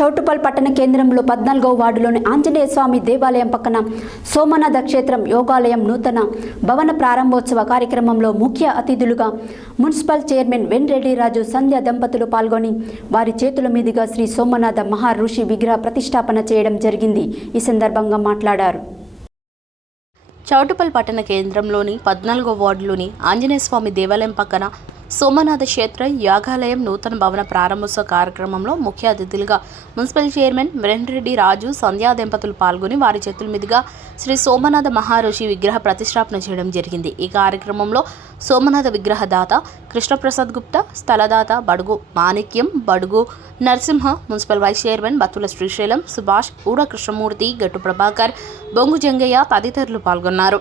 చౌటుప్పల్ పట్టణ కేంద్రంలో 14వ వార్డులోని ఆంజనేయ స్వామి దేవాలయం పక్కన సోమనాథ క్షేత్రం యోగాలయం నూతన భవన ప్రారంభోత్సవ కార్యక్రమంలో ముఖ్య అతిథులుగా మున్సిపల్ చైర్మన్ వెంరెడ్డి రాజు సంధ్య దంపతులు పాల్గొని వారి చేతుల మీదుగా శ్రీ సోమనాథ మహా ఋషి విగ్రహ ప్రతిష్టాపన చేయడం జరిగింది. ఈ సందర్భంగా మాట్లాడారు. చౌటుప్పల్ పట్టణ కేంద్రంలోని 14వ వార్డులోని ఆంజనేయ స్వామి దేవాలయం పక్కన సోమనాథ క్షేత్ర యాగాలయం నూతన భవన ప్రారంభోత్సవ కార్యక్రమంలో ముఖ్య అతిథులుగా మున్సిపల్ చైర్మన్ వెంరెడ్డి రాజు సంధ్యా దంపతులు పాల్గొని వారి చేతుల మీదుగా శ్రీ సోమనాథ మహారుషి విగ్రహ ప్రతిష్టాపన చేయడం జరిగింది. ఈ కార్యక్రమంలో Somnath విగ్రహదాత Krishnaprasad Gupta, స్థలదాత Badugu Manikyam, Badugu Narasimha, municipal vice chairman Battula Srisailam, Subhash, Oora Krishnamurthy, గట్టు ప్రభాకర్, బొంగు జంగయ్య తదితరులు పాల్గొన్నారు.